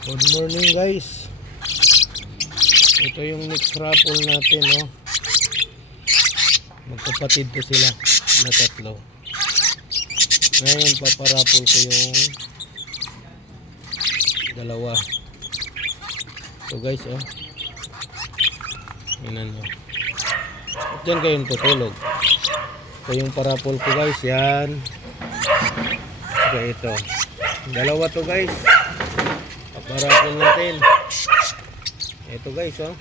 Good morning guys. Ito yung next raffle natin, no. Magkapatid to sila na tatlo. Ngayon paparaffle ko yung dalawa. So guys, oh. Tingnan nyo. At dyan kayong tutulog. Ito yung paraffle ko guys. Yan. Okay, ito. Dalawa to guys. Raffle natin. Ito guys, oh.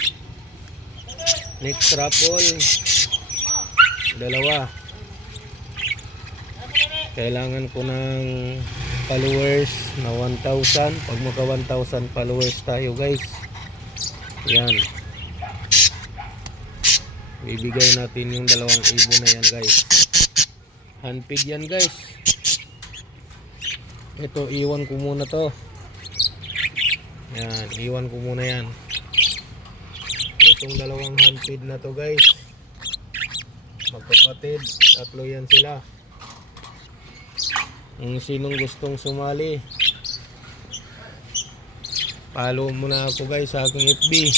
Next raffle. Dalawa. Kailangan ko ng followers na 1,000. Pag maka 1,000 followers tayo guys. Yan. Bibigay natin yung 2,000 na yan guys. Handpick yan guys. Ito, iwan ko muna to. Yan, iwan ko muna yan. Itong 2 handfeed na to guys, magkapatid, tatlo yan sila. Kung sinong gustong sumali, follow muna ako guys sa aking FB.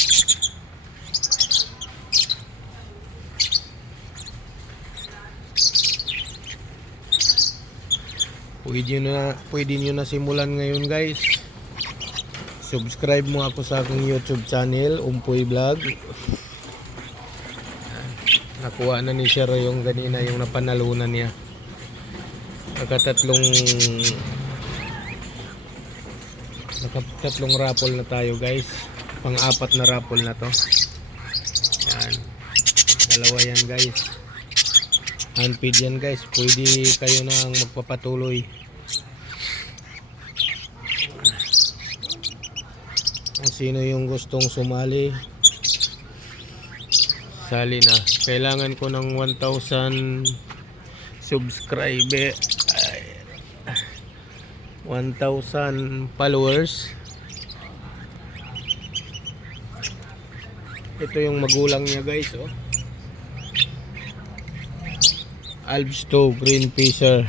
Pwede nyo na simulan ngayon guys. Subscribe mo ako sa aking YouTube channel, Umpoy Vlog. Nakuha na ni Sir yung ganina, yung napanalunan niya. Nakatatlong raffle na tayo guys. Pang-apat na raffle na to. Yan. Dalawa yan guys. Handfeed yan guys. Pwede kayo na ang magpapatuloy. Kung sino yung gustong sumali, sali na. Kailangan ko ng 1,000 subscriber, 1,000 followers. Ito yung magulang niya guys, oh. Alps 2 Green Fisher.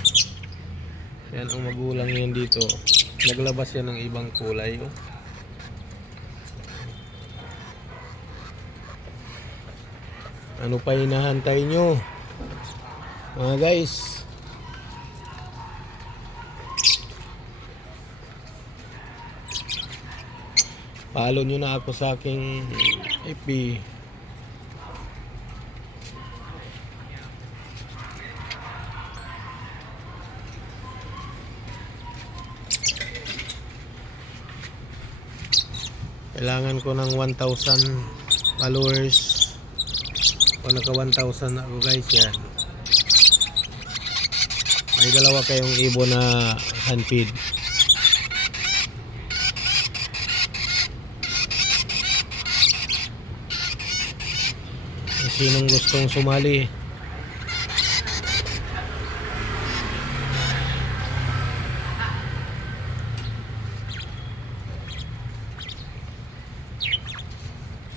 Yan ang magulang yan dito. Naglabas yan ng ibang kulay, oh. Ano pa hinahantay nyo mga guys? Follow nyo na ako sa aking FB. Kailangan ko ng 1,000 followers. Kung naka 1,000 ako guys, yan. May dalawa kayong ibon na handfeed. Sinong gustong sumali?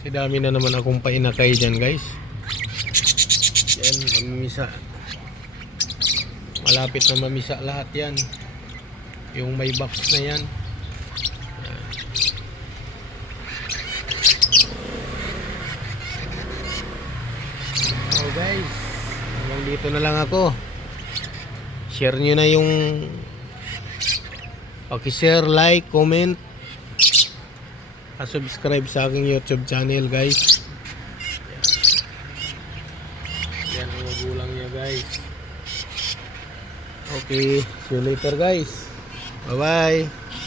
Kasi dami na naman akong painakay dyan guys. Yan, mamimisa. Malapit na mamisa lahat yan. Yung may box na yan. So guys, hanggang dito na lang ako. Share nyo na yung paki-share, like, comment, subscribe sa aking YouTube channel guys. Yan ang magulang niya guys. Okay, see you later guys. Bye bye.